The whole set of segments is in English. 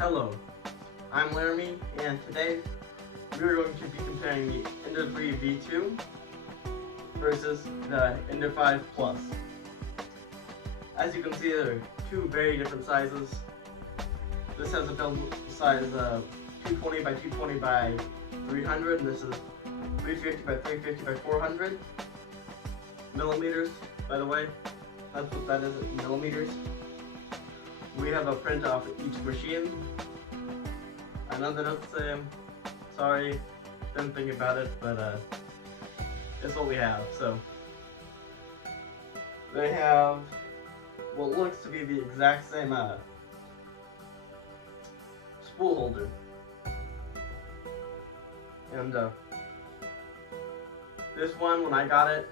Hello, I'm Laramie, and today we're going to be comparing the Ender 3 V2 versus the Ender 5 Plus. As you can see, there are two very different sizes. This has a build size 220 by 220 by 300, and this is 350 by 350 by 400 millimeters. By the way, that's what that is in millimeters. We have a print off each machine. I know they don't say, sorry, didn't think about it, but it's what we have. So they have what looks to be the exact same spool holder, and this one, when I got it,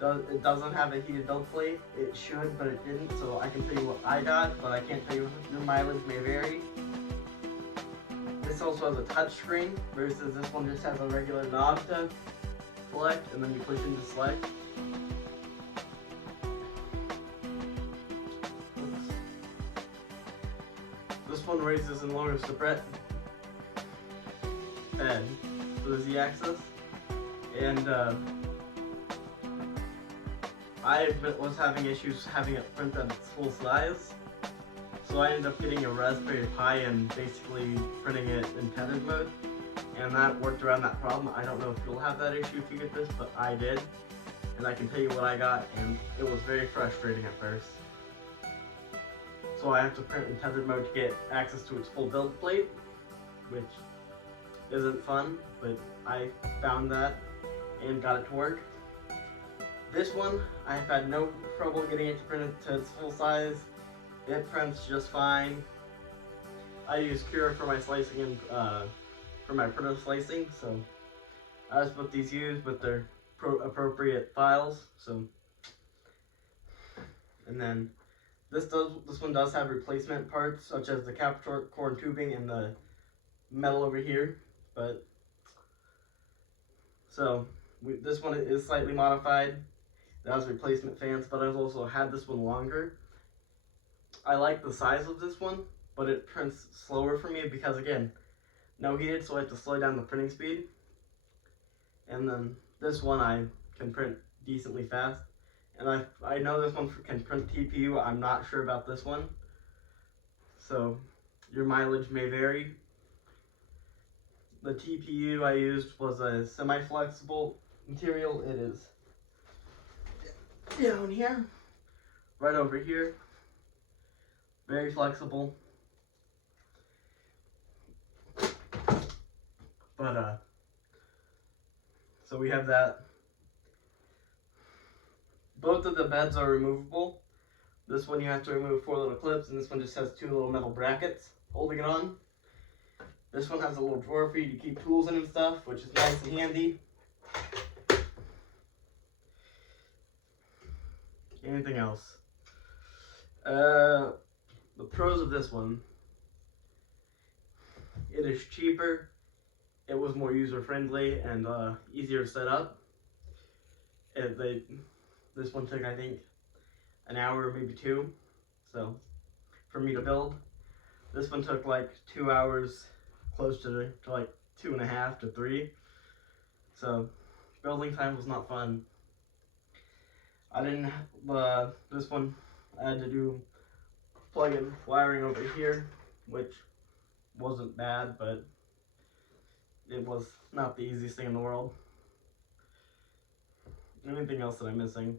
it doesn't have a heated build plate. It should, but it didn't, so I can tell you what I got, but I can't tell you your mileage may vary. This also has a touch screen, versus this one just has a regular knob to select, and then you push into select. Oops. This one raises and lowers the breadth and for the Z-axis, and I was having issues having it print at its full size, so I ended up getting a Raspberry Pi and basically printing it in tethered mode, and that worked around that problem. I don't know if you'll have that issue if you get this, but I did, and I can tell you what I got, and it was very frustrating at first. So I have to print in tethered mode to get access to its full build plate, which isn't fun, but I found that and got it to work. This one, I've had no trouble getting it to print it to its full size. It prints just fine. I use Cura for my slicing and for my printer slicing, so I just put these used with their appropriate files. So, and then this one does have replacement parts such as the cap core and tubing and the metal over here, but so this one is slightly modified. It has replacement fans, but I've also had this one longer. I like the size of this one, but it prints slower for me because, again, no heated, so I have to slow down the printing speed. And then this one I can print decently fast. And I know this one can print TPU. I'm not sure about this one, so your mileage may vary. The TPU I used was a semi-flexible material. It is down here, right over here. Very flexible. But so we have that. Both of the beds are removable. This one you have to remove 4 little clips, and this one just has 2 little metal brackets holding it on. This one has a little drawer for you to keep tools in and stuff, which is nice and handy. Anything else? The pros of this one: it is cheaper, it was more user friendly and easier to set up. This one took, I think, an hour or maybe 2, so for me to build. This one took like 2 hours, close to like 2.5 to 3. So building time was not fun. I didn't. This one I had to do plug-in wiring over here, which wasn't bad, but it was not the easiest thing in the world. Anything else that I'm missing?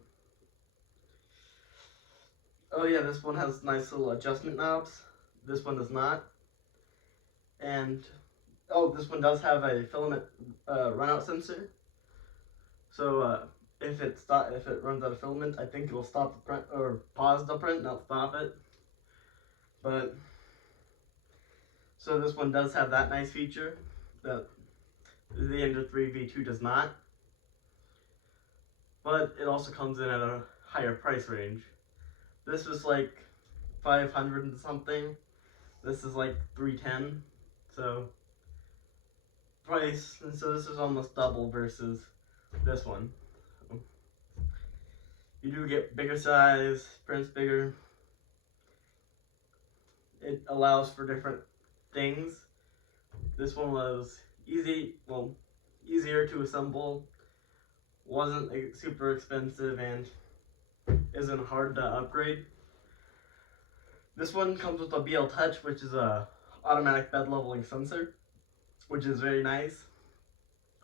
Oh yeah, this one has nice little adjustment knobs. This one does not. And oh, this one does have a filament runout sensor. So if it runs out of filament, I think it'll stop the print or pause the print, not stop it. But so this one does have that nice feature that the Ender 3 V2 does not. But it also comes in at a higher price range. This was like 500 and something. This is like 310. So price, and so this is almost double versus this one. You do get bigger size, prints bigger. it allows for different things. This one was easier to assemble, wasn't super expensive, and isn't hard to upgrade. This one comes with a BL Touch, which is a automatic bed leveling sensor, which is very nice.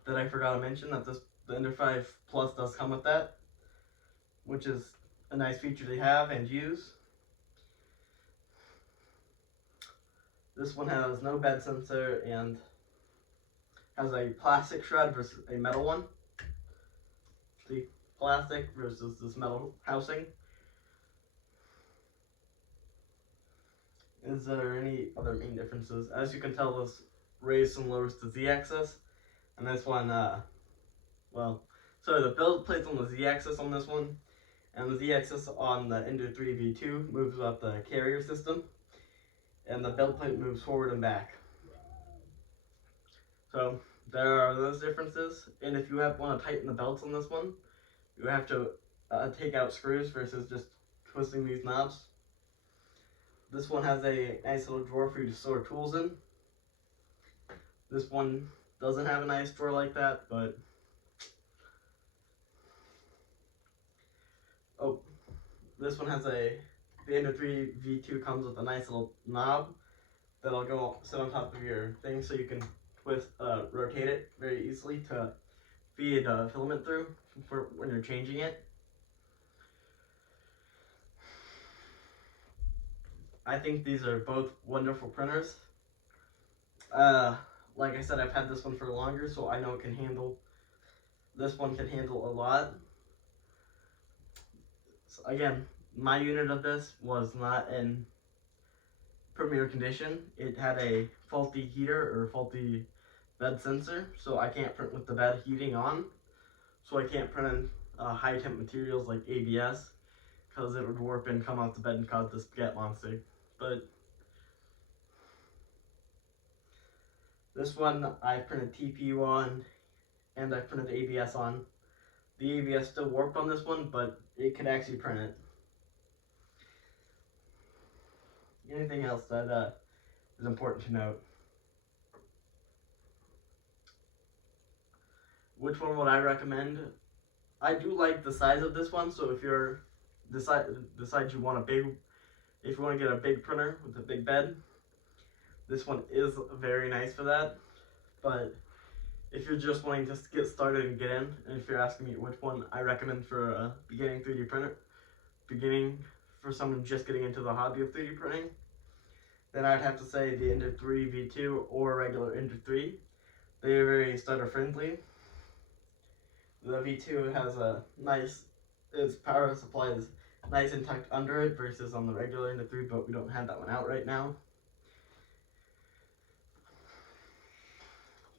That I forgot to mention that the Ender 5 Plus does come with that, which is a nice feature to have and use. This one has no bed sensor and has a plastic shroud versus a metal one. See, plastic versus this metal housing. Is there any other main differences? As you can tell, this raises and lowers the Z-axis, and this one, the build plates on the Z-axis on this one, and the Z-axis on the Ender 3 V2 moves up the carrier system, and the build plate moves forward and back. So there are those differences, and if you want to tighten the belts on this one, you have to take out screws versus just twisting these knobs. This one has a nice little drawer for you to store tools in. This one doesn't have a nice drawer like that, but this one has the Ender 3 V2 comes with a nice little knob that'll go sit on top of your thing, so you can rotate it very easily to feed filament through for when you're changing it. I think these are both wonderful printers. Like I said, I've had this one for longer, so I know it can handle. This one can handle a lot. So again, my unit of this was not in premier condition. It had a faulty heater or faulty bed sensor, so I can't print with the bed heating on. So I can't print in high temp materials like ABS, because it would warp and come off the bed and cause the spaghetti monster. But this one I printed TPU on, and I printed ABS on. The ABS still warped on this one, but it could actually print it. Anything else that is important to note? Which one would I recommend? I do like the size of this one, so if you're decide you want if you want to get a big printer with a big bed, this one is very nice for that. But if you're just wanting to get started and get in, and if you're asking me which one I recommend for a beginning 3D printer, for someone just getting into the hobby of 3D printing, then I'd have to say the Ender 3 V2 or regular Ender 3. They are very starter friendly. The V2 has its power supply is nice and tucked under it versus on the regular Ender 3, but we don't have that one out right now.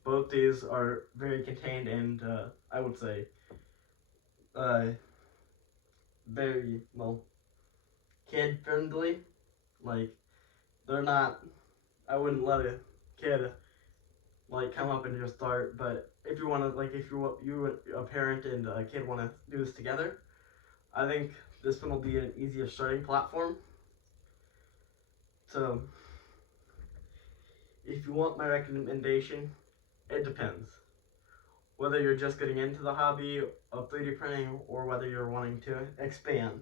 Both these are very contained and I would say very kid friendly. Like, they're not, I wouldn't let a kid come up and just start, but if you want to, if you a parent and a kid want to do this together, I think this one will be an easier starting platform. So if you want my recommendation, it depends. Whether you're just getting into the hobby of 3D printing or whether you're wanting to expand.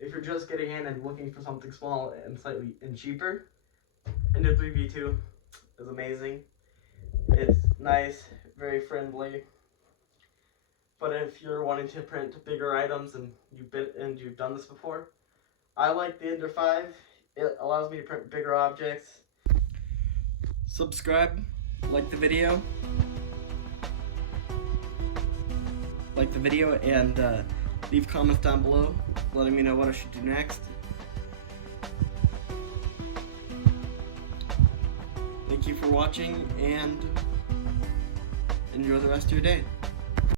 If you're just getting in and looking for something small and slightly cheaper, Ender 3 V2 is amazing. It's nice, very friendly. But if you're wanting to print bigger items and you've done this before, I like the Ender 5. It allows me to print bigger objects. Subscribe, like the video, and leave comments down below letting me know what I should do next. Thank you for watching, and enjoy the rest of your day.